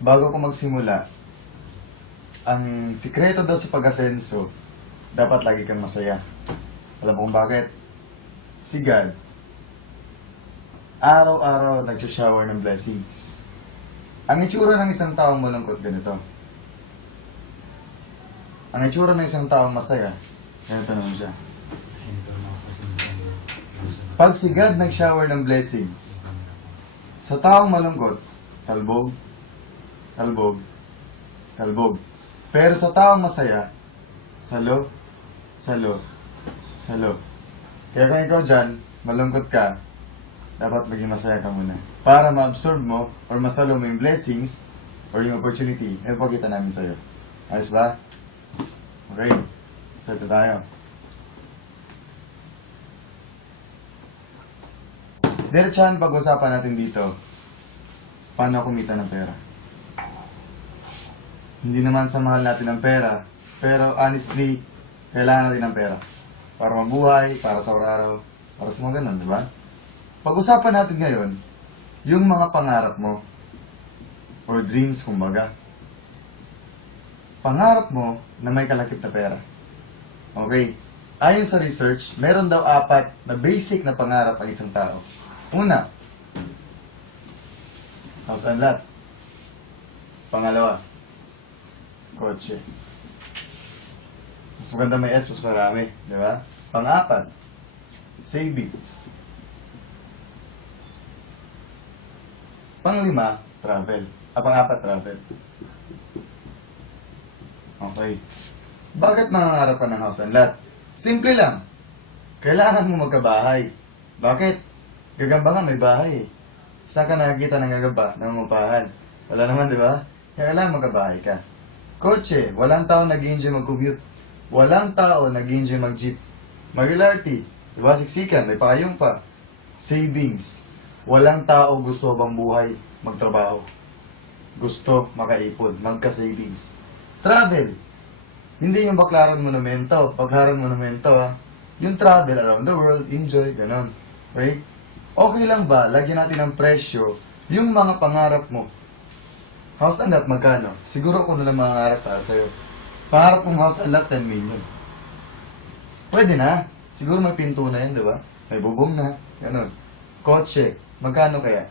bago ko magsimula, ang sikreto daw sa pag-asenso, dapat lagi kang masaya. Alam mo kung bakit? Si God, araw-araw nag-shower ng blessings. Ang itsura ng isang taong malungkot ganito. Ang itsura ng isang taong masaya, ganito naman siya. Pag si God nag-shower ng blessings, sa taong malungkot, talbog, talbog, talbog. Pero sa taong masaya, salo, salo, salo. Kaya kung ikaw dyan, malungkot ka, dapat maging masaya ka muna. Para ma-absorb mo, or masalo mo yung blessings, or yung opportunity, na ipakita namin sa'yo. Ayos ba? Okay, start na tayo. Diretsahan pag-usapan natin dito, paano kumita ng pera. Hindi naman sa mahal natin ng pera, pero honestly, kailangan natin ng pera. Para mabuhay, para sa araw-araw, para sa mga ganun, di ba? Pag-usapan natin ngayon, yung mga pangarap mo, or dreams, kumbaga. Pangarap mo na may kalakip na pera. Okay, ayon sa research, meron daw 4 na basic na pangarap ang isang tao. Una, house and lot. Pangalawa, kotse. Mas maganda may S, mas marami, di ba? Pang-4, savings. Pang-5, travel. Pang-4, travel. Okay. Bakit mangangarap ka ng house and lot? Simple lang. Kailangan mo magkabahay. Bakit? Gagamba nga may bahay eh. Saan ka nakakita ng gagamba, ng upahan? Wala naman, di ba? Kaya kailangan magkabahay ka. Kotse, walang tao nag-enjoy mag-commute. Walang tao nag-enjoy mag-jeep. Mag-LRT, di ba? Siksikan, may pakayong pa. Savings, walang tao gusto habang buhay magtrabaho. Gusto makaipon, magka-savings. Travel, hindi yung Baclaran Monumento. Baclaran Monumento, ha? Yung travel around the world, enjoy, ganon. Okay? Okay lang ba, lagyan natin ng presyo yung mga pangarap mo. House and lot, magkano? Siguro ako na lang mangarap para sa'yo. Pangarap kong house and lot, 10 million. Pwede na. Siguro may pinto na yan, di ba? May bubong na, ganon. Kotse, magkano kaya?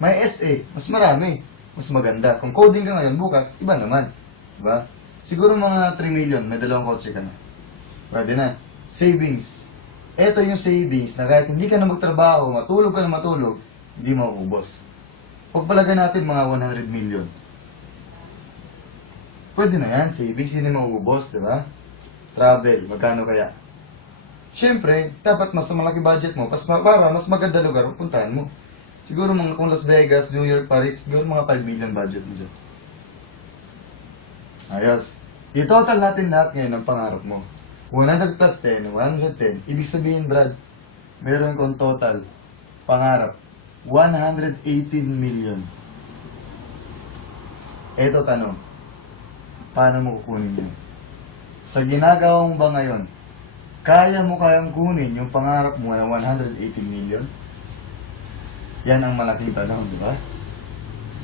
May SA, mas marami. Mas maganda. Kung coding ka ngayon, bukas, iba naman. Diba? Siguro mga 3 million, may 2 kotse ka na. Pwede na. Savings. Ito yung savings na kahit hindi ka na magtrabaho, matulog ka na matulog, hindi mauubos. Pagpalagay natin mga 100 million. Pwede na yan, savings, hindi mauubos, diba? Travel, magkano kaya? Siyempre, dapat mas malaki budget mo, para mas maganda lugar, puntahan mo. Siguro mga kung Las Vegas, New York, Paris, siguro mga 5 million budget mo dyan. Ayos. I-total natin lahat ngayon ng pangarap mo. 100 plus 10, 110. Ibig sabihin, Brad, meron kong total pangarap, 118 million. Eto tanong, paano mo kukunin yun? Sa ginagawa mo ba ngayon, kaya mo kayang kunin yung pangarap mo na 118 million? Yan ang malaking tanong, di ba?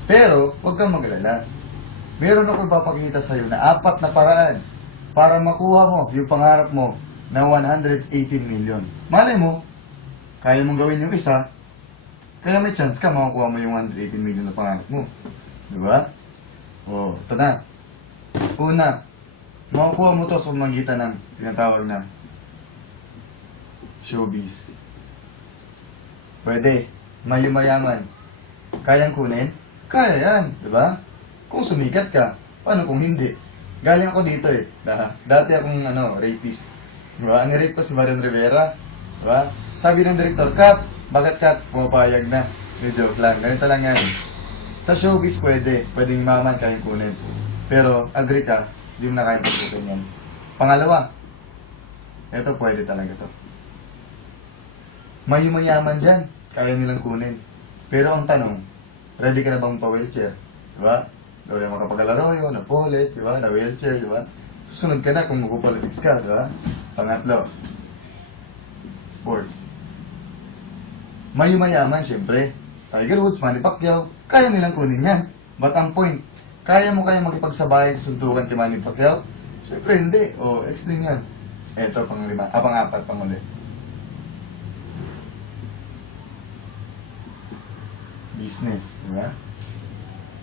Pero, huwag kang mag-alala. Meron ako ipapakita sa'yo na 4 na paraan para makuha mo yung pangarap mo na 118 million. Malay mo, kaya mong gawin yung isa, kaya may chance ka makukuha mo yung 118 million na pangarap mo. Diba? O, ito na. Una, makukuha mo to sa pamamagitan ng tinatawag na showbiz. Pwede, mayaman. Kayang kunin? Kaya yan, diba? Kung sumikat ka, paano kung hindi? Galing ako dito eh. Dati akong rapist. Diba? Ang rape ko si Marian Rivera. Diba? Sabi ng direktor, cut! Bakit cut? Pumapayag na. May joke lang. Ganito lang yan. Sa showbiz pwede. Pwedeng maman kayang kunin. Pero agree ka, hindi mo na kayang pagkutin yan. Pangalawa, eto pwede talaga to. May mayaman dyan. Kaya nilang kunin. Pero ang tanong, ready ka na bang pa-wheelchair? Diba? Gawin mo makapagalaro yun, na police, diba? Na wheelchair, diba? Susunod ka na kung magpupolitics ka, diba? Pangatlo, sports. May mayaman, syempre. Tiger Woods, Manny Pacquiao, kaya nilang kunin yan. But ang point, Kaya mo kaya makipagsabay sa suntukan kay Manny Pacquiao? Siyempre hindi. O, X din yan. Eto, pang-apat, pang-uli. Business, di ba?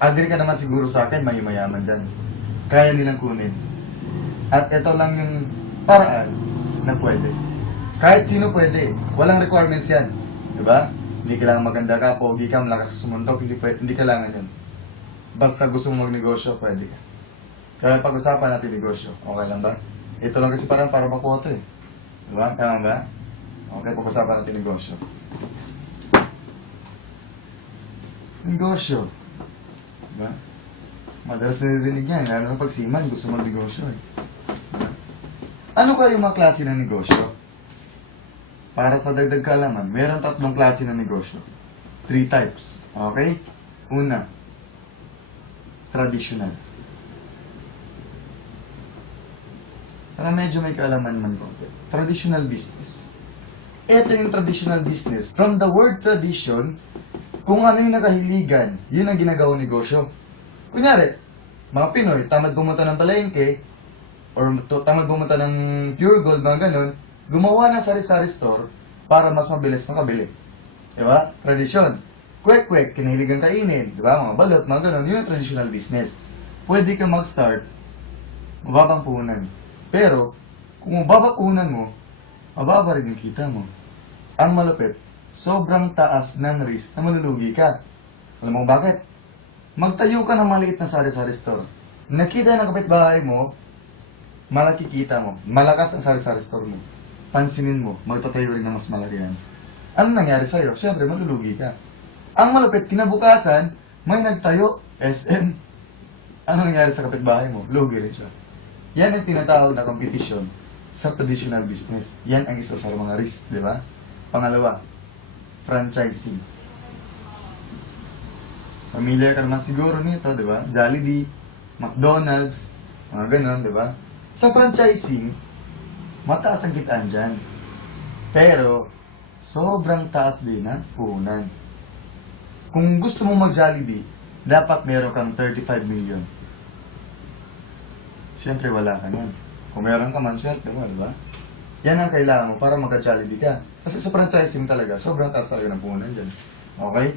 Agree ka naman siguro sa akin, may mayaman dyan. Kaya nilang kunin. At ito lang yung paraan na pwede. Kahit sino pwede. Walang requirements yan. Di ba? Hindi kailangan maganda ka, pogi ka, malakas ka sumuntok. Hindi kailangan yan. Basta gusto mong magnegosyo, pwede. Kaya pag-usapan natin negosyo. Okay lang ba? Ito lang kasi para makuha ito eh. Di ba? Tama ba? Okay, pag-usapan natin negosyo. Negosyo. Diba? Madalas narinig yan, lalo na pag seaman, gusto magnegosyo eh. Diba? Ano kayo mga klase ng negosyo? Para sa dagdag kaalaman, meron 3 klase ng negosyo. 3 types. Okay? Una, traditional. Para medyo may kaalaman man konti. Traditional business. Ito yung traditional business. From the word tradition, kung ano yung nakahiligan, yun ang ginagawang negosyo. Kunyari, mga Pinoy, tamad pumunta ng palengke, or tamad pumunta ng Pure Gold, mga ganun, gumawa ng sari-sari store para mas mabilis makabili. Diba? Tradisyon. Kwek-kwek, kinahiligan kainin. Diba? Mga balot, mga ganun, yun ang traditional business. Pwede ka mag-start, mababang puhunan. Pero, kung mababa puhunan mo, mababa rin yung kita mo. Ang malupit, sobrang taas ng risk na malulugi ka. Alam mo bakit? Magtayo ka ng maliit na sari-sari store. Nakita ng kapitbahay mo, malaki kita mo. Malakas ang sari-sari store mo. Pansinin mo, magtatayo rin na mas malaki yan. Ano nangyari sa'yo? Siyempre, malulugi ka. Ang malupit, kinabukasan, may nagtayo, SM. Ano nangyari sa kapitbahay mo? Lugi rin siya. Yan ang tinatawag na competition sa traditional business. Yan ang isa sa mga risk, di ba? Pangalawa, franchising. Familiar ka naman siguro nito, di ba? Jollibee, McDonald's, mga ganun, di ba? Sa franchising, mataas ang kitaan dyan. Pero, sobrang taas din ang puhunan. Kung gusto mong mag-Jollibee, dapat meron kang 35 million. Siyempre, wala ka nun. Kung meron ka man, swerte mo, di ba? Yan ang kailangan mo para mag-Jollibee ka. Kasi sa franchising talaga, sobrang taas talaga ng puhunan dyan. Okay?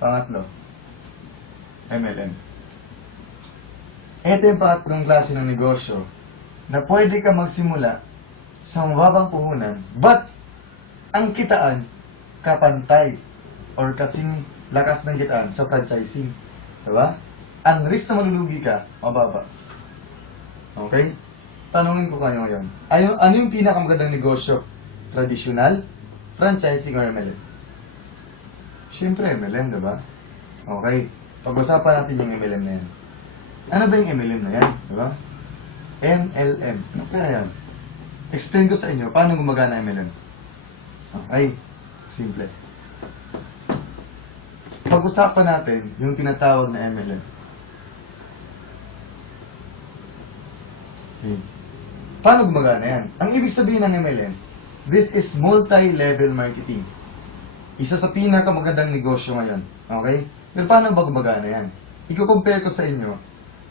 Pangatlo, MLM. Ito yung pangatlong klase ng negosyo na pwede ka magsimula sa mababang puhunan, but ang kitaan kapantay or kasing lakas ng kitaan sa franchising. Diba? Ang risk na malulugi ka, mababa. Okay? Tanungin ko kayo ngayon. Ano yung pinakamagandang negosyo? Traditional, franchising, or MLM? Siyempre, MLM, diba? Okay. Pag-usapan natin yung MLM na yan. Ano ba yung MLM na yan? Diba? MLM. Ano kaya yan? Explain ko sa inyo paano gumagana MLM. Okay. Simple. Pag-usapan natin yung tinatawag na MLM. Okay. Paano gumagana yan? Ang ibig sabihin ng MLM, this is multi-level marketing. Isa sa pinakamagandang negosyo ngayon. Okay? Pero paano ba gumagana yan? I-compare ko sa inyo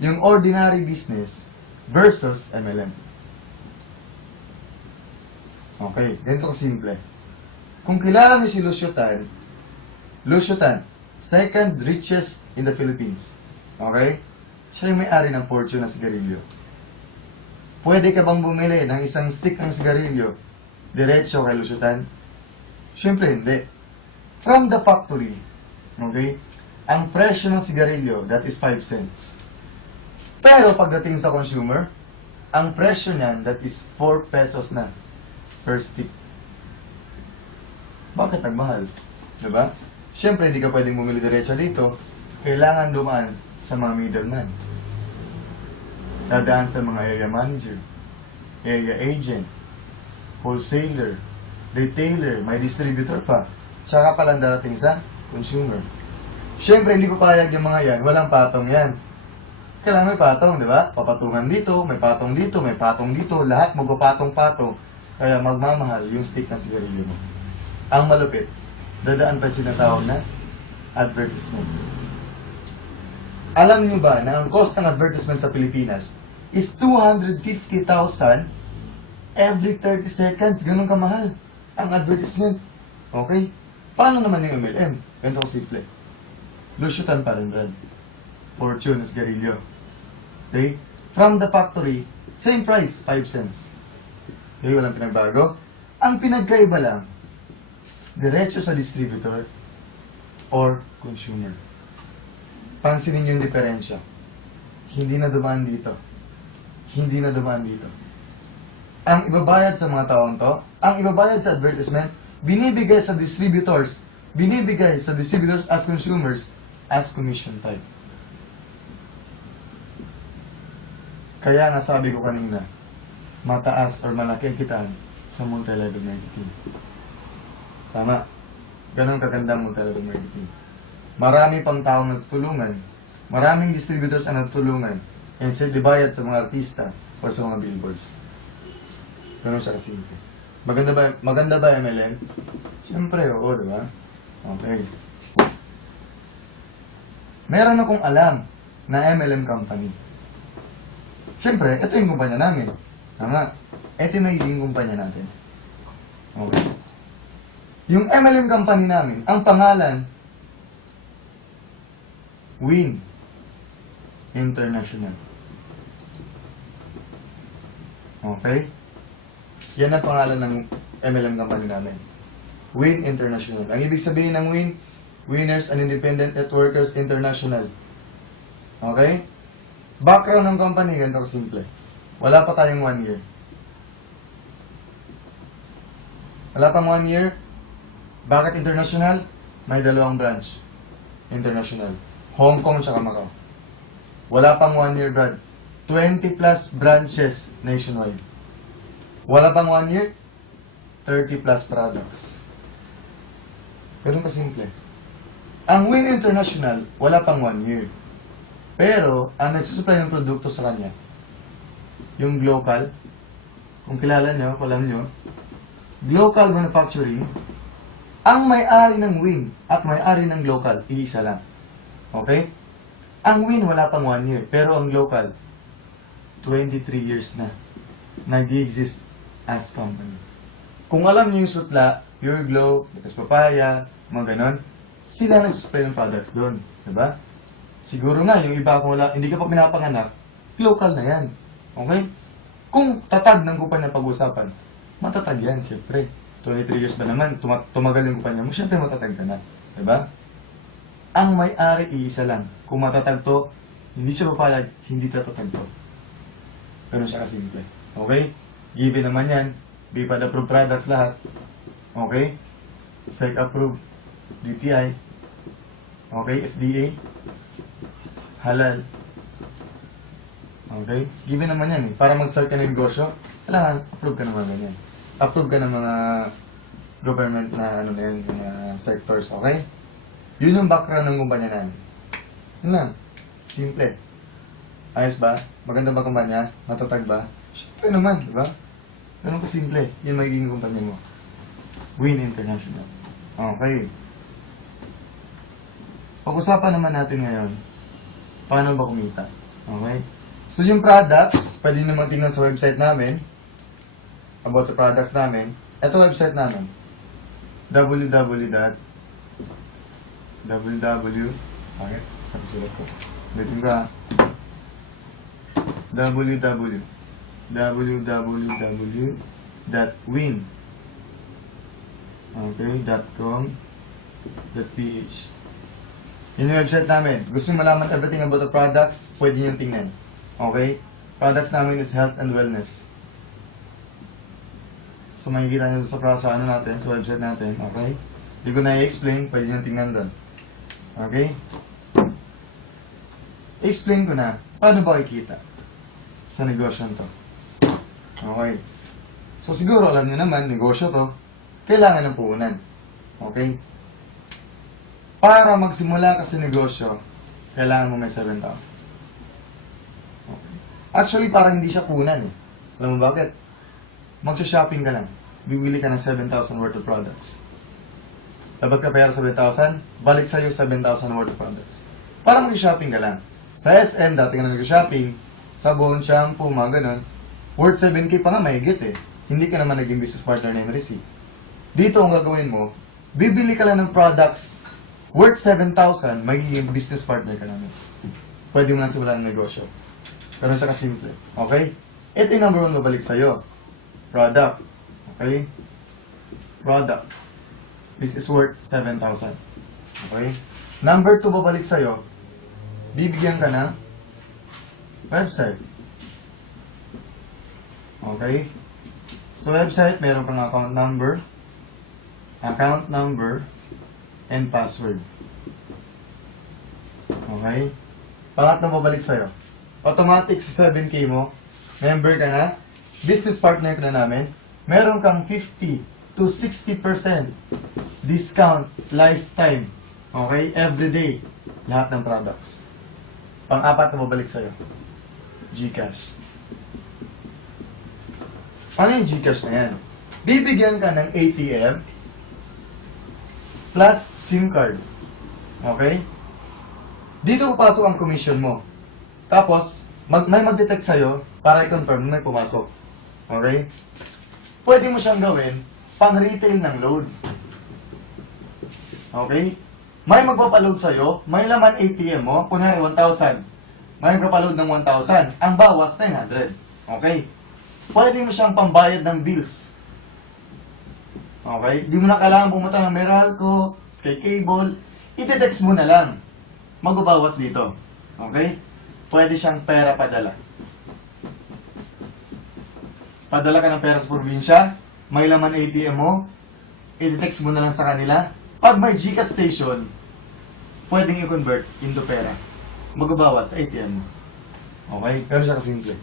yung ordinary business versus MLM. Okay, ganito simple. Kung kilala niyo si Lucio Tan, second richest in the Philippines. Okay? Siya yung may-ari ng fortune na sigarilyo. Pwede ka bang bumili ng isang stick ng sigarilyo diretso kay Lucio Tan? Siyempre hindi. From the factory, okay, ang presyo ng sigarilyo, that is 5 cents. Pero pagdating sa consumer, ang presyo niyan, that is 4 pesos na per stick. Bakit nagmahal? Diba? Siyempre, hindi ka pwedeng bumili diretso dito. Kailangan dumaan sa mga middleman. Dadaan sa mga area manager, area agent, wholesaler, retailer, may distributor pa. Tsaka palang darating sa consumer. Siyempre, hindi ko payag yung mga yan. Walang patong yan. Kailangan may patong, di ba? Papatungan dito, may patong dito, may patong dito. Lahat magpapatong-patong. Kaya magmamahal yung stick ng sigarilyo mo. Ang malupit, dadaan pa sinatawag na advertisement. Alam nyo ba na ang cost ng advertisement sa Pilipinas is 250,000 every 30 seconds? Ganun kamahal ang advertisement. Okay? Paano naman yung MLM? Ganito ko simple. Lusyutan pa rin, Brad. Fortune, Esgarillo. Okay? From the factory, same price, 5 cents. Okay, walang pinagbago. Ang pinagkaiba lang, diretso sa distributor or consumer. Pansinin yung diferensya. Hindi na dumaan dito. Hindi na dumaan dito. Ang ibabayad sa mga taong to, ang ibabayad sa advertisement, binibigay sa distributors as consumers as commission type. Kaya nga sabi ko kanina, mataas or malaki ang kitaan sa multi-level marketing. Tama. Ganon kaganda ang multi-level marketing. Marami pang taong natutulungan, maraming distributors ang natutulungan, and dibayad sa mga artista o sa mga billboards. Ganon siya kasimple. Maganda ba MLM? Siyempre, oo, diba? Okay. Meron akong alam na MLM company. Siyempre, ito yung kumpanya namin. Tama. Ito yung magiging kumpanya natin. Okay. Yung MLM company namin, ang pangalan, Win International. Okay? Yan ang pangalan ng MLM company namin. Win International. Ang ibig sabihin ng Win, Winners and Independent Networkers International. Okay? Background ng company, ganito ko simple. Wala pa tayong 1 year. Wala pang 1 year. Bakit international? May 2 branch. International. Hong Kong tsaka Macau. Wala pang 1 year, Brad. 20 plus branches nationwide. Wala pang 1 year, 30 plus products. Ganun kasimple. Ang Win International, wala pang 1 year. Pero, ang nagsusupply ng produkto sa kanya, yung Glocal, kung kilala nyo, kung alam nyo, Glocal Manufacturing, ang may-ari ng Win at may-ari ng Glocal, iisa lang. Okay? Ang Win wala pang 1 year, pero ang Glocal, 23 years na nag-exist as company. Kung alam niyo yung Sutla, Pure Glow, Lucas Papaya, mga ganon, sila nag-supply ng products doon. Diba? Siguro nga, yung iba kung wala, hindi ka pa pinapanganak, local na yan. Okay? Kung tatag ng kumpanya pag-usapan, matatag yan, siyempre. 23 years ba naman, tumagal yung kumpanya mo, siyempre matatag ka na. Diba? Ang may-ari, iisa lang. Kung matatag to, hindi siya papayag, hindi tatatag to. Ganun siya kasimple. Okay? Given naman yan, BPAD approved products lahat. Okay? SEC approved, DTI. Okay? FDA. Halal. Okay? Given naman yan eh. Para mag-start ka ng negosyo, kailangan approve ka ng mga ganyan. Approve ka ng mga government na ano na yun, mga sectors. Okay? Yun yung background ng kumpanya namin. Yun lang. Simple. Ayos ba? Maganda ba kumpanya? Matatag ba? Siyempre naman, di ba? Ganun ka simple. Yun magiging kumpanya mo. Win International. Okay. Pag-usapan naman natin ngayon, paano ba kumita? Okay? So yung products, pwede naman tingnan sa website namin, about sa products namin. Ito website namin, okay? Pag-sulat ko. Ulitin ko ha. www.win .com.ph. Yun yung website namin. Gusto nyo malaman everything about the products, pwede nyo tingnan. Okay? Products namin is health and wellness. So makikita nyo sa ano natin, sa website natin. Okay? Hindi ko na i-explain, pwede nyo tingnan doon. Okay? I-explain ko na, paano ba kikita sa negosyo to? Okay. So siguro alam nyo naman, negosyo to, kailangan ng puhunan. Okay? Para magsimula ka sa negosyo, kailangan mo may 7,000. Okay. Actually, parang hindi siya puhunan eh. Alam mo bakit? Mag-shopping ka lang. Bibili ka ng 7,000 worth of products. Labas ka pera 7,000, balik sa'yo 7,000 worth of products. Parang mag-shopping ka lang. Sa SM, dati ka na nag-shopping, sabon, shampoo, mga ganun, worth 7K pa nga mahigit eh. Hindi ka naman naging business partner ni MRC. Dito ang gagawin mo, bibili ka lang ng products worth 7,000, magiging business partner ka namin. Pwede mo na simulan ng negosyo. Ganun siya kasimple. Okay? Ito yung number 1 babalik sa'yo. Product. Okay? Product. This is worth 7,000. Okay? Number 2 babalik sa'yo, bibigyan ka ng website. Okay? So, website, meron kang account number, and password. Okay? Pangatlong babalik sa'yo. Automatic sa 7K mo, member ka na, business partner ka na namin, meron kang 50 to 60% discount lifetime. Okay? Every day. Lahat ng products. Pang-apat na babalik sa'yo. GCash. Ano yung GCash na yan? Bibigyan ka ng ATM plus SIM card. Okay? Dito papasok ang commission mo. Tapos, may mag-detect sa'yo para i-confirm na may pumasok. Okay? Pwede mo siyang gawin pang-retail ng load. Okay? May magpapaload sa'yo, may laman ATM mo, kunwari 1,000. May magpapaload ng 1,000. Ang bawas, 900. Okay? Pwede mo siyang pambayad ng bills. Okay? Di mo na kailangan pumunta ng Meralco, kay Cable. I-text mo na lang. Magbabawas dito. Okay? Pwede siyang pera padala. Padala ka ng pera sa probinsya, may laman ATM mo, i-text mo na lang sa kanila. Pag may GCash station, pwedeng i-convert into pera. Magbabawas sa ATM mo. Okay? Pero siya kasimple.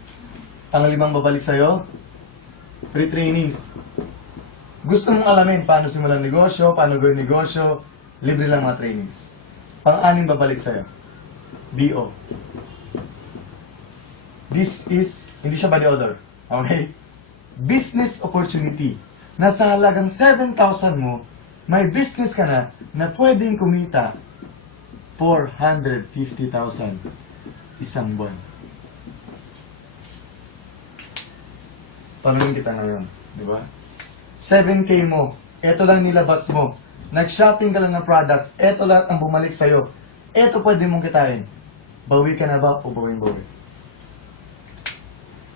Pang-5 babalik sa'yo, free trainings. Gusto mong alamin paano simulan negosyo, paano gawin negosyo, libre lang mga trainings. Pang-6 babalik sa'yo, BO. This is, hindi siya body order. Okay? Business opportunity. Nasa halagang 7,000 mo, may business ka na pwedeng kumita 450,000 isang buwan. Tanungin kita ngayon, di ba? 7K mo, eto lang nilabas mo. Nag-shopping ka lang ng products, eto lahat ang bumalik sa'yo. Eto pwede mong kitain. Bawi ka na ba o bawi?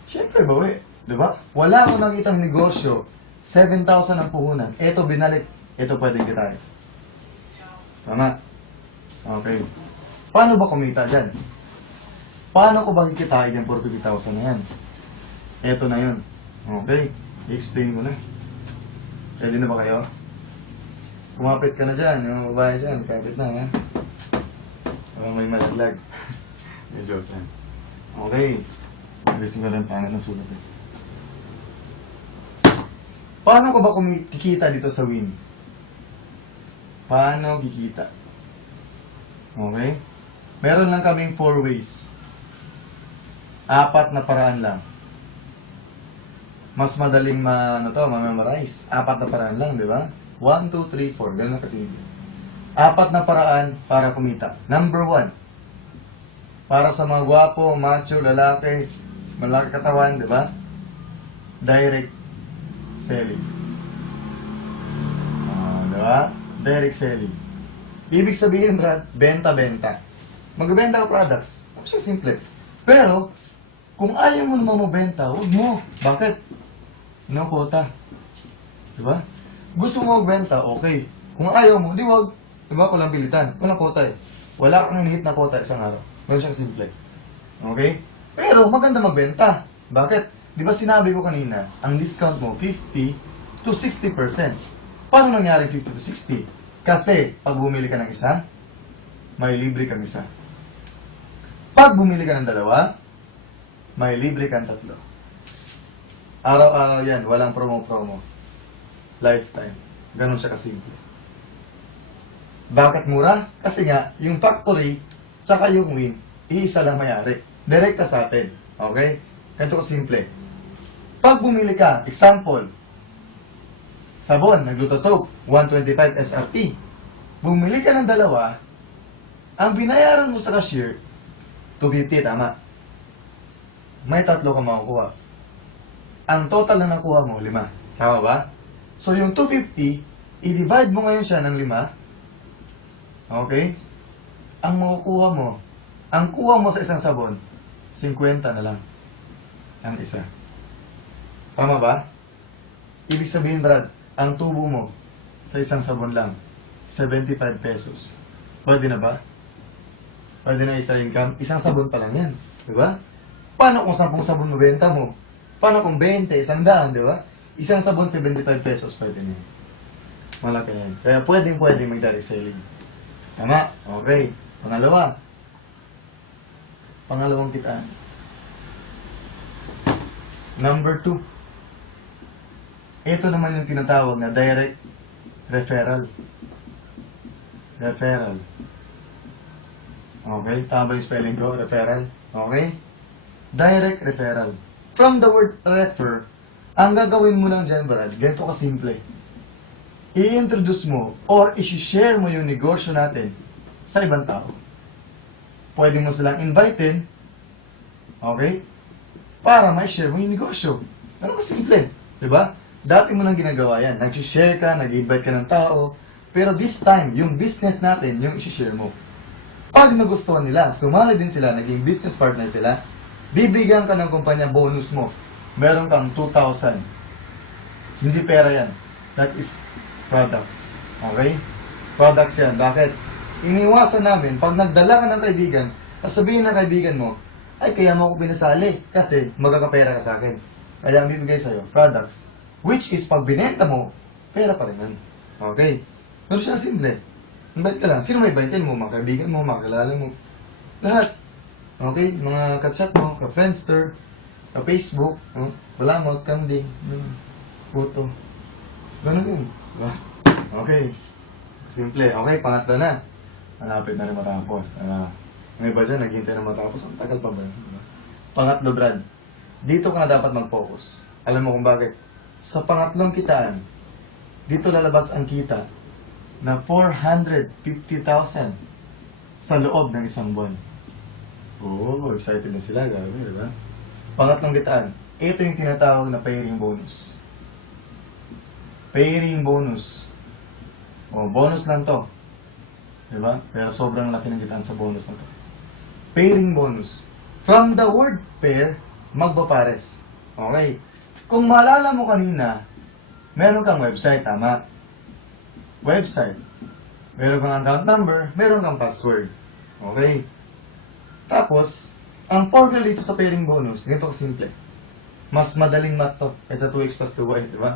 Siyempre bawi, di ba? Wala akong nakitang negosyo, 7,000 ang puhunan, eto binalik, eto pwedeng kitain. Tama? Okay. Paano ba kumita dyan? Paano ko ba kikitain yung 42,000 na yan? Eto na yun. Okay, i-explain mo na. Ready na ba kayo? Kumapit ka na dyan, yung babae dyan, kapit na ha. May malaglag. May joke lang. Okay. Nalising ko rin pangat ng sulat eh. Paano ko ba kikita dito sa win? Paano kikita? Okay? Meron lang kaming 4 ways. 4 na paraan lang. Mas madaling ma-memorize. 4 na paraan lang, di ba? 1, 2, 3, 4. Ganun kasi. 4 na paraan para kumita. Number 1. Para sa mga gwapo, macho, lalaki, malaki katawan, di ba? Direct selling. Di ba? Direct selling. Ibig sabihin, Brad, benta-benta. Magbenta ka products. Ano siya simple. Pero, kung ayaw mo naman mabenta, huwag mo. Bakit? No quota. Diba? Gusto mo magbenta, okay. Kung ayaw mo, di wag. Diba? Walang pilitan. Walang quota eh. Wala kang hinihit na quota isang araw. Ganun siyang simple. Okay? Pero maganda magbenta. Bakit? Di ba sinabi ko kanina, ang discount mo 50 to 60%. Paano nangyari 50 to 60? Kasi pag bumili ka ng isa, may libre kang isa. Pag bumili ka ng 2, may libre kang 3. Araw-araw yan, walang promo-promo. Lifetime. Ganon siya kasimple. Bakit mura? Kasi nga, yung factory, tsaka yung win, iisa lang mayari. Direkta sa atin. Okay? Ganito kasimple. Pag bumili ka, example, sabon, nagluto soap, 125 SRP. Bumili ka ng 2, ang binayaran mo sa cashier, 250, tama. May 3 ka makukuha. Ang total na nakuha mo, 5. Tama ba? So, yung 250, i-divide mo ngayon siya ng 5. Okay? Ang makukuha mo, ang kuha mo sa isang sabon, 50 na lang. Ang isa. Tama ba? Ibig sabihin, Brad, ang tubo mo sa isang sabon lang, 75 pesos. Pwede na ba? Pwede na isa income? Isang sabon pa lang yan. Di ba? Paano kung 10 sabon mo benta mo? Paano kung 20, 100, di ba? Isang sabon, 75 pesos, pwede na yun. Malaki na yun. Kaya pwedeng may direct selling. Tama? Okay. Pangalawang kitaan. Number 2. Ito naman yung tinatawag na direct referral. Referral. Okay? Tama ba yung spelling ko? Referral. Okay? Direct referral. From the word refer, ang gagawin mo lang dyan, Brad, ganito kasimple. I-introduce mo or isi-share mo yung negosyo natin sa ibang tao. Pwede mo silang invitein, okay? Para ma-share mo yung negosyo. Ganun kasimple. Diba? Dati mo nang ginagawa yan. Nag-share ka, nag-invite ka ng tao. Pero this time, yung business natin, yung isi-share mo. Pag nagustuhan nila, sumali din sila, naging business partner sila, bibigyan ka ng kumpanya bonus mo. Meron kang 2,000. Hindi pera yan. That is products. Okay? Products yan. Bakit? Iniwasan namin, pag nagdala ka ng kaibigan, sabihin ng kaibigan mo, ay kaya mo ako pinasali kasi magkakapera ka sa akin. Kaya ang bibigay sa'yo, products. Which is, pag binenta mo, pera pa rin yan. Okay? Pero siya simple. Invite ka lang. Sino may invite mo? Mga kaibigan mo, mga kilala mo. Lahat. Okay? Mga ka-chat mo, ka-friendster, ka-Facebook, balamot, kanding, photo. Ganun yun. Diba? Okay. Simple. Okay, pangatlo na. Malapit na rin matapos. May iba dyan, naghihintay na matapos. Ang tagal pa ba? Diba? Pangatlo, Brad. Dito ka na dapat mag-focus. Alam mo kung bakit? Sa pangatlong kitaan, dito lalabas ang kita na 450,000 sa loob ng isang buwan. Oo, excited na sila. Gabi, diba? Pangatlong kitaan, ito yung tinatawag na pairing bonus. Pairing bonus. O, bonus lang to. Diba? Pero sobrang laki ng kitaan sa bonus na to. Pairing bonus. From the word pair, magpapares. Okay. Kung maalala mo kanina, meron kang website, tama? Website. Meron kang account number, meron kang password. Okay. Tapos, ang formula dito sa pairing bonus, ganito kasimple. Mas madaling math to kaysa 2x plus 2y, di ba?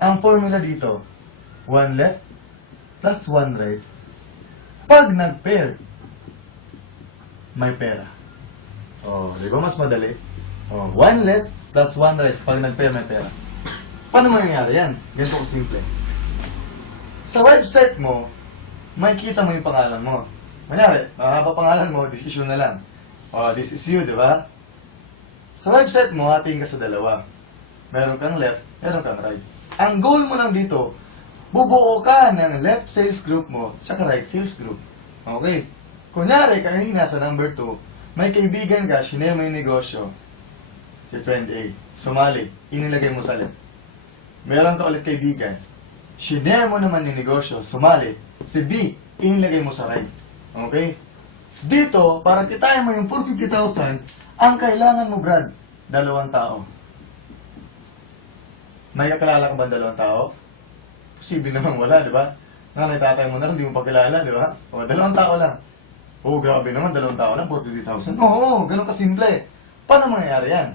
Ang formula dito, 1 left plus 1 right. Pag nag-pair, may pera. Oh, di ba mas madali? Oh, 1 left plus 1 right. Pag nag-pair, may pera. Paano mangyayari yan? Ganito kasimple. Sa website mo, may kita mo yung pangalan mo. Manyari, mahaba pangalan mo, this is you na lang. Oh, this is you, di ba? Sa website mo, hatiin ka sa dalawa. Meron kang left, meron kang right. Ang goal mo lang dito, bubuo ka ng left sales group mo, tsaka right sales group. Okay. Kunyari, kanina sa number 2, may kaibigan ka, shinare mo yung negosyo. Si friend A, sumali, inilagay mo sa left. Meron ka ulit kaibigan, shinare mo naman yung negosyo, sumali. Si B, inilagay mo sa right. Okay? Dito, para kitain mo yung 450,000, ang kailangan mo, Brad, 2 tao. May kakilala ka ba 2 tao? Posible naman wala, di ba? Nanay tatay mo na lang, di mo pa kilala, di ba? O, 2 tao lang. Oh, grabe naman, 2 tao lang, 450,000. Oo, ganun kasimple. Paano mangyayari yan?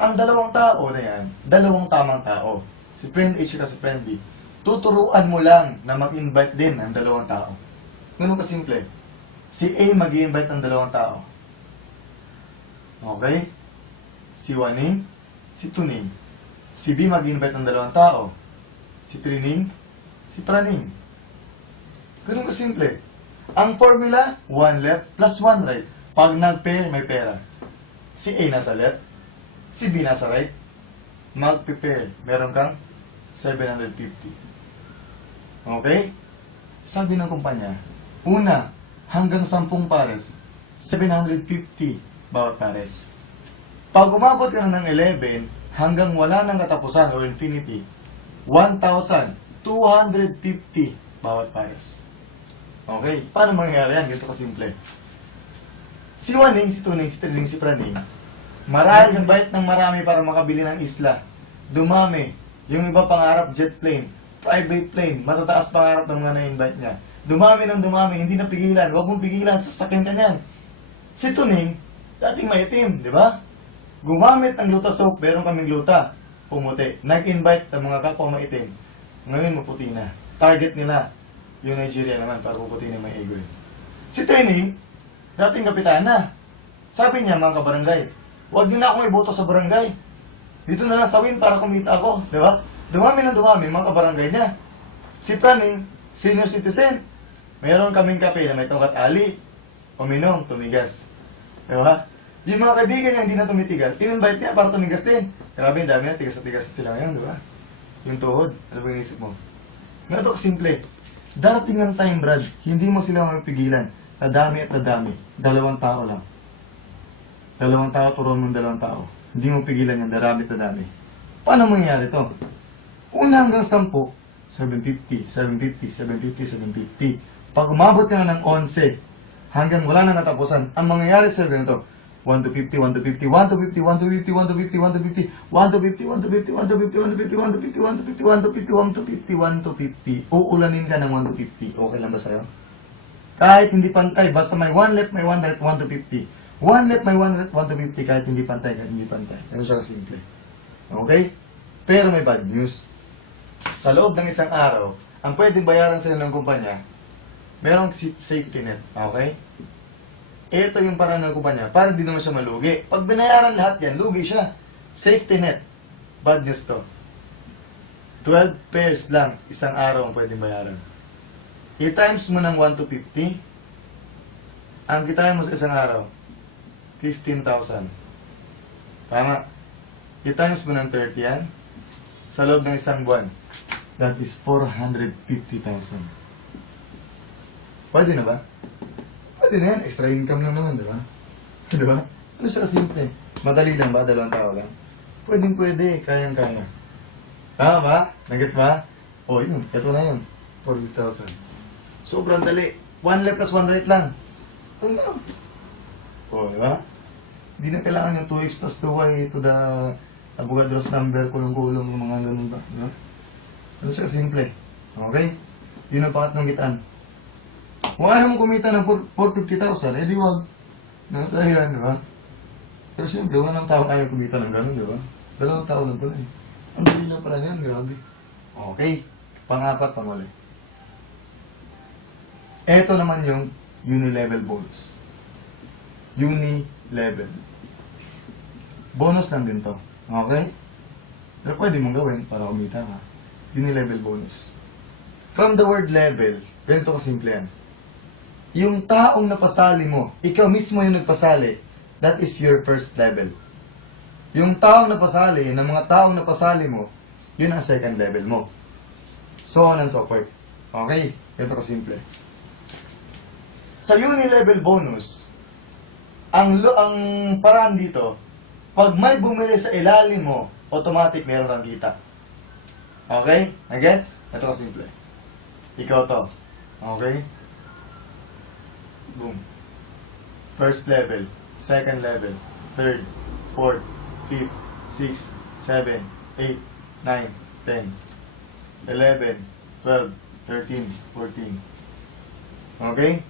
Ang 2 tao na yan, 2 tamang tao. Si friend A at si friend B. Tuturuan mo lang na mag-invite din ng 2 tao. Ganun kasimple. Si A mag-i-invite ng 2 tao. Okay? Si Waning, si Tuning. Si B mag-i-invite ng 2 tao. Si Trining, si Praning. Ganun kasimple. Ang formula, 1 left plus 1 right. Pag nag-pair, may pera. Si A nasa left, si B nasa right. Mag-pair. Meron kang 750. Okay? Sabi ng kumpanya, una, hanggang 10 pares, 750 bawat pares. Pag umabot ka na ng 11 hanggang wala nang katapusan or infinity, 1,250 bawat pares. Okay? Paano mangyayari yan? Ganito kasimple. Si Waning, si Tuning, si Trining, si Praning, marahil nag-bite ng marami para makabili ng isla. Dumami. Yung iba pangarap jet plane, private plane, matataas pangarap ng mga na-invite niya. Dumami ng dumami, hindi na pigilan. Huwag mong pigilan, sasakyan ka niyan. Si Tuning, dating maitim, di ba? Gumamit ng luta soap, meron kaming luta, pumuti. Nag-invite ng mga kapwa maitim. Ngayon maputi na. Target nila, yung Nigeria naman, para puputi na may ego. Si Training, dating kapitana. Sabi niya, mga kabarangay, huwag niyo na akong iboto sa barangay. Dito na lang sa win para kumita ako, di ba? Dumami ng dumami, mga kabarangay niya. Si Praning, senior citizen. Meron kaming kape na may tongkat ali. Uminom, tumigas. Di ba? Yung mga kaibigan niya hindi na tumitigas, in-invite niya para tumigas din. Grabe, ang dami na, tigas na tigas na sila ngayon, di ba? Yung tuhod, ano ba yung isip mo? Ganito kasimple. Darating ng time, Brad, hindi mo sila mapigilan. Nadami at nadami. 2 tao lang. 2 tao, turuan mo 2 tao. Hindi mo pigilan yan, darami at nadami. Paano mangyayari to? Una hanggang 10, 750, 750, 750, 750. Pag umabot ka na ng 11, hanggang wala nang katapusan, ang mangyayari sa ganito, 1 to 50, 1 to 50, 1 to 50, 1 to 50, 1 to 50, 1 to 50, 1 to 50, 1 to 50, 1 to 50, 1 to 50, 1 to 50, 1 to 50, 1 to 50, 1 to 50, 1 to 50. Uulanin ka ng 1 to 50. Okay lang ba sa'yo? Kahit hindi pantay, basta may 1 left, may 1 right, 1 to 50. 1 left, may 1 right, 1 to 50, kahit hindi pantay, kahit hindi pantay. Ganun siya kasimple. Okay? Pero may bad news. Sa loob ng isang araw, ang pwedeng bayaran sa'yo ng kumpanya, merong safety net. Okay? Ito yung paraan ng kumpanya, para hindi naman siya malugi. Pag binayaran lahat yan, lugi siya. Safety net. Bad news to. 12 pairs lang, isang araw ang pwedeng bayaran. I-times mo ng 1 to 50, ang kitain mo sa isang araw, 15,000. Tama. I-times mo ng 30 yan, sa loob ng isang buwan, that is 450,000. Pwede na ba? Pwede na yan, extra income lang naman, di ba? Di ba? Ano siya kasimple? Madali lang ba? 2 tao lang? Pwedeng pwede, kayang-kaya. Tama ba? Nag-gets ba? O yun, ito na yun. 40,000. Sobrang dali. 1 left plus 1 right lang. Ano lang? O, di ba? Hindi na kailangan yung 2x plus 2y to the Avogadro's number, kulong-kulong, mga ganun ba? Di ba? Ano siya kasimple? Okay? Yun ang pangatlong gitaan. Kung ayaw mo kumita ng 450,000, edi wag. Nasa yan, di ba? Pero siyempre, walang taong ayaw kumita ng gano'n, di ba? 2 tao lang pala eh. Ang dali lang pala yan, grabe. Okay. Pang-4, pang-8. Ito naman yung uni-level bonus. Uni-level. Bonus lang din to. Okay? Pero pwede mong gawin para kumita ka. Uni-level bonus. From the word level, ganito kasimple yan. Yung taong napasali mo, ikaw mismo yung nagpasali, that is your first level. Yung taong napasali, ng mga taong napasali mo, yun ang second level mo. So on and so forth. Okay? Ito kasimple. Sa uni-level bonus, ang paraan dito, pag may bumili sa ilalim mo, automatic meron kang kita. Okay? Nagets? Ito kasimple. Ikaw to. Okay? Boom. First level, second level, third, fourth, fifth, sixth, 7, 8, 9, 10, 11, 12, 13, 14. Okay?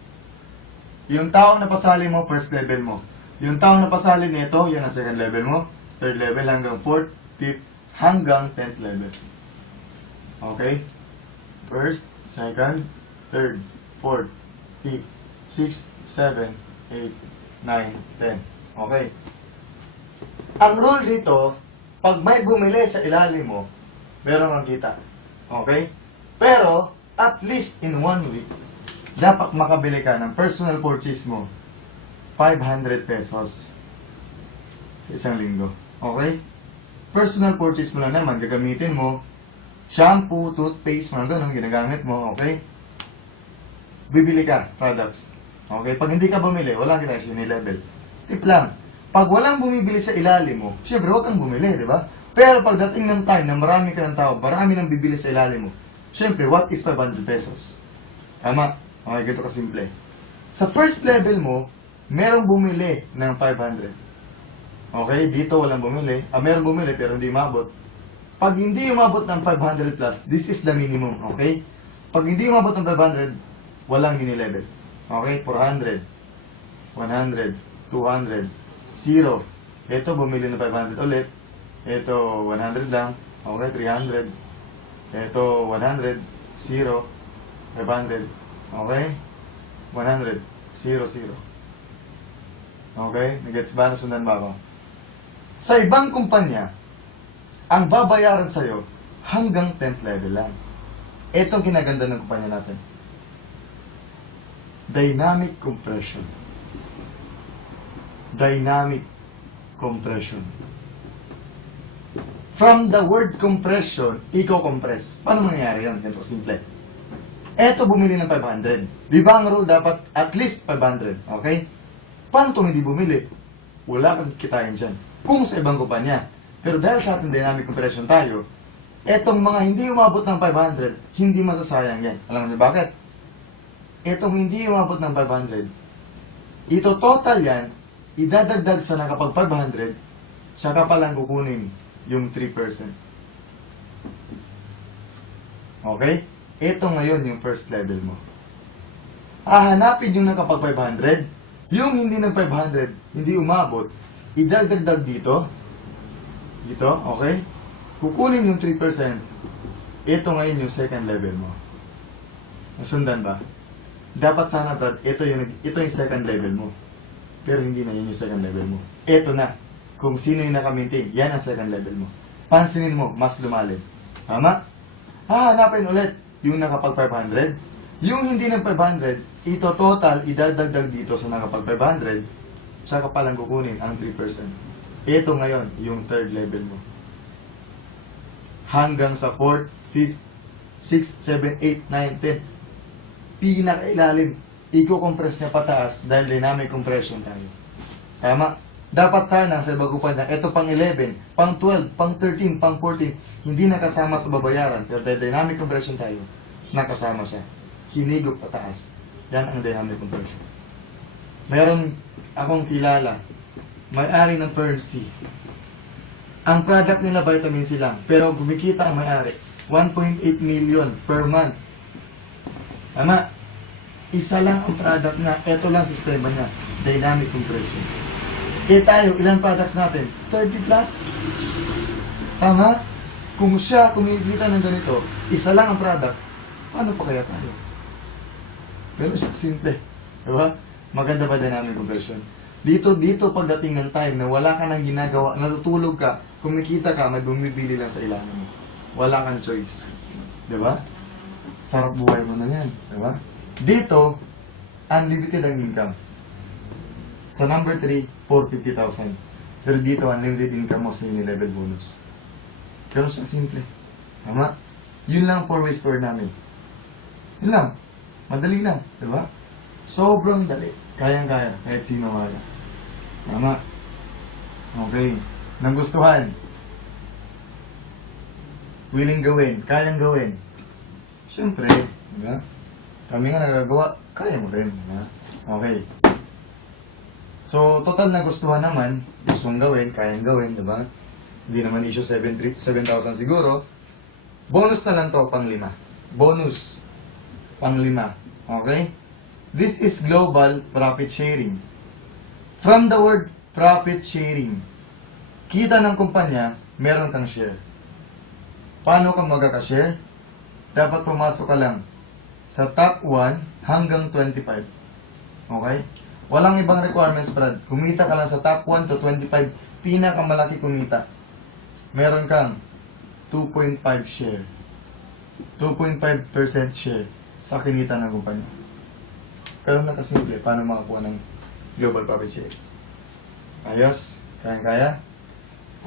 Yung taong napasali mo, first level mo. Yung taong napasali nito, yan ang second level mo. Third level hanggang fourth, fifth, hanggang 10th level. Okay? First, second, third, fourth, fifth, 6, 7, 8, 9, 10. Okay. Ang rule dito, pag may bumili sa ilalim mo, meron kang kita. Okay? Pero, at least in 1 week, dapat makabili ka ng personal purchase mo, 500 pesos sa isang linggo. Okay? Personal purchase mo lang naman, gagamitin mo, shampoo, toothpaste, mga ganun, ginagamit mo, okay? Bibili ka, products. Okay? Pag hindi ka bumili, wala kita sa level. Tip lang. Pag walang bumibili sa ilalim mo, syempre huwag kang bumili, di ba? Pero pagdating ng time na marami ka ng tao, marami nang bibili sa ilalim mo, syempre, what is 500 pesos? Tama? Okay, ganito kasimple. Sa first level mo, merong bumili ng 500. Okay, dito walang bumili. Meron bumili pero hindi umabot. Pag hindi umabot ng 500 plus, this is the minimum. Okay? Pag hindi umabot ng 500, walang level. Okay? 400, 100, 200, 0. Ito, bumili ng 500 ulit. Ito, 100 lang. Okay, 300. Ito, 100, 0, 500. Okay? 100, 0, 0. Okay? Nagets ba? Nasundan ba ako? Sa ibang kumpanya, ang babayaran sa'yo hanggang 10th level lang. Itong kinaganda ng kumpanya natin. Dynamic compression. Dynamic compression. From the word compression, i-compress. Paano mangyayari yun? Ganito simple. Eto bumili ng 500. Di ba ang rule dapat at least 500? Okay? Paano itong hindi bumili? Wala kang kitain dyan. Kung sa ibang kumpanya. Pero dahil sa ating dynamic compression tayo, etong mga hindi umabot ng 500, hindi masasayang yan. Alam niyo bakit? Etong hindi umabot ng 500, ito total yan, idadagdag sa nakapag 500, saka palang kukunin yung 3%. Okay? Ito ngayon yung first level mo. Hahanapin yung nakapag 500, yung hindi nag 500, hindi umabot, idadagdag dito, okay? Kukunin yung 3%, ito ngayon yung second level mo. Nasundan ba? Dapat sana, Brad, ito yung second level mo. Pero hindi na yun yung second level mo. Ito na. Kung sino yung naka-maintain, yan ang second level mo. Pansinin mo, mas lumalim. Tama? Hahanapin ulit yung nakapag 500. Yung hindi nag 500, ito total, idadagdag dito sa nakapag 500, saka palang kukunin ang 3%. Ito ngayon, yung third level mo. Hanggang sa 4th, 5th, 6th, 7th, 8th, 9th, 10th. Pinakailalim. I-compress niya pataas dahil dynamic compression tayo. Tama? Dapat sana sa ibang kumpanya, ito pang 11, pang 12, pang 13, pang 14, hindi nakasama sa babayaran. Pero dahil dynamic compression tayo, nakasama siya. Hinigop pataas. Yan ang dynamic compression. Meron akong kilala, may-ari ng Fern C. Ang product nila vitamin C lang, pero kumikita ang may-ari 1.8 million per month. Tama? Isa lang ang product na, ito lang sistema niya, dynamic compression. Tayo, ilan products natin? 30 plus. Tama? Kung siya kumikita ng ganito, isa lang ang product, paano pa kaya tayo? Pero siya simple. Diba? Maganda ba dynamic compression? Dito pagdating ng time na wala ka nang ginagawa, natutulog ka, kumikita ka, may bumibili lang sa ilalim mo. Wala kang choice. Diba? Sarap buhay mo na yan. Diba? Dito, unlimited ang income. Sa number 3, 450,000. Pero dito, unlimited income mo sa level bonus. Pero siya simple. Tama? Yun lang 4-way store namin. Yun lang. Madali lang. Diba? Sobrang dali. Kayang-kaya. Kahit sino wala. Tama? Okay. Nagustuhan. Willing gawin. Kayang gawin. Siyempre. Diba? Kami nga nagagawa. Kaya mo rin. Diba? Okay. So, total nagustuhan naman. Gustong gawin. Kayang gawin. Diba? Hindi naman issue 7,000 siguro. Bonus na lang to. Pang 5. Bonus. Pang 5. Okay? This is global profit sharing. From the word profit sharing, kita ng kumpanya, meron kang share. Paano ka magkaka-share? Dapat pumasok ka lang sa top 1 hanggang 25. Okay? Walang ibang requirements, Brad. Kumita ka lang sa top 1 to 25, pinakamalaki kumita. Meron kang 2.5 share. 2.5% share sa kinita ng kumpanya. Pero nakasimple, paano makakuha ng global profit share? Ayos? Kaya-kaya?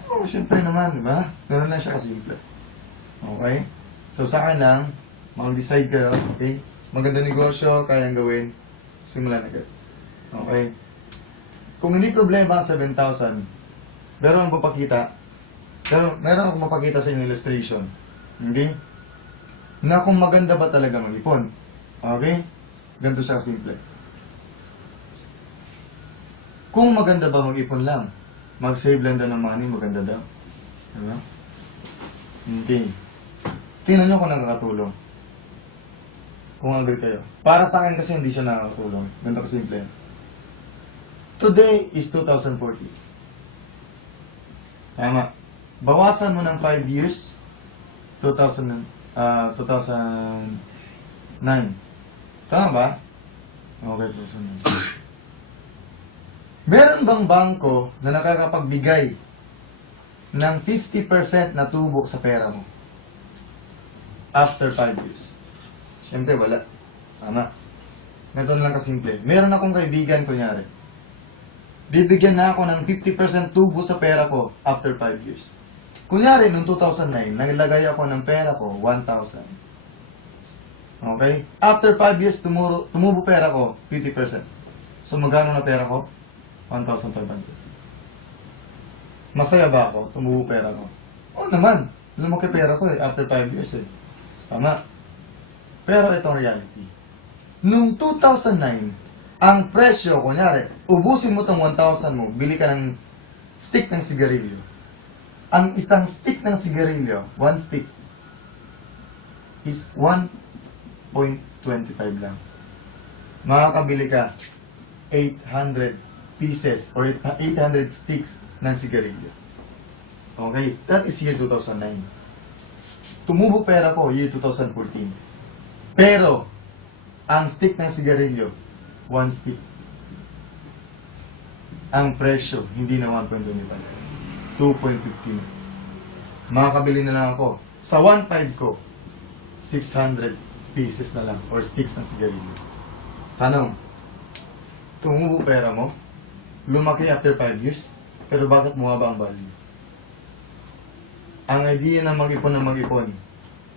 Oo, syempre naman, di ba? Ganun lang siya kasimple. Okay? So, sa akin lang, mag-decide kayo, okay? Maganda negosyo, kayang gawin. Simulan agad. Okay? Kung hindi problema ang 7,000, meron akong mapakita sa inyong illustration. Okay? Na kung maganda ba talaga mag-ipon. Okay? Ganito siya simple. Kung maganda ba mag-ipon lang, mag-save lang daw ng money, maganda daw. Diba? Hindi. Tingnan nyo kung nakakatulong. Kung agree kayo. Para sa akin kasi hindi siya nakakatulong. Ganito kasimple. Today is 2040. Tama. Bawasan mo ng 5 years, 2009. Tama ba? Okay, 2009. Meron bang bangko na nakakapagbigay ng 50% na tubo sa pera mo after 5 years? Siyempre, wala. Tama. Ganito na lang kasimple. Meron akong kaibigan, kunyari. Bibigyan na ako ng 50% tubo sa pera ko after 5 years. Kunyari, noong 2009, naglagay ako ng pera ko, 1,000. Okay? After 5 years, tumubo pera ko, 50%. So, magkano na pera ko? 1,500. Masaya ba ako? Tumubo pera ko? Oo naman. Lumaki pera ko after 5 years Tama. Pero ito ang reality. Noong 2009, ang presyo, kunyari, ubusin mo tong 1,000 mo, bili ka ng stick ng sigarilyo. Ang isang stick ng sigarilyo, one stick, is 1.25 lang. Makakabili ka 800 pieces or 800 sticks ng sigarilyo. Okay? That is year 2009. Tumubo pera ko year 2014. Pero, ang stick ng sigarilyo, one stick. Ang presyo, hindi na 1.25. 2.15. Makakabili na lang ako. Sa 1.5 ko, 600 pieces na lang or sticks ng sigarilyo. Tanong, tumubo pera mo? Lumaki after 5 years? Pero bakit bumaba ang value? Ang idea na mag-ipon,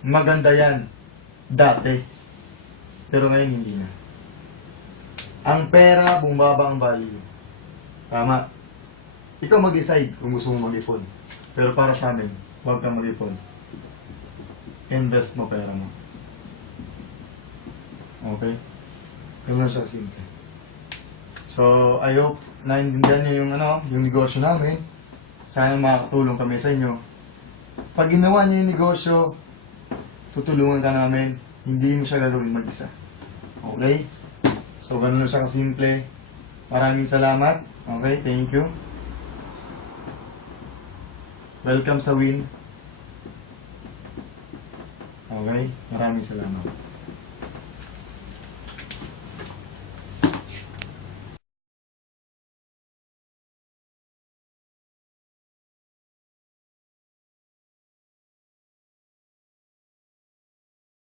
maganda yan dati. Pero ngayon hindi na. Ang pera, bumaba ang value. Tama. Ikaw mag-decide kung gusto mo mag-ipon. Pero para sa amin, huwag kang mag-ipon. Invest mo pera mo. Okay? Ganun siya simple. So, I hope naintindihan niyo yung negosyo namin. Sana makakatulong kami sa inyo. Pag ginawa niyo yung negosyo, tutulungan ka namin. Hindi mo siya gagawin mag-isa. Okay? So, ganun siya kasimple. Maraming salamat. Okay, thank you. Welcome sa Win. Okay, maraming salamat.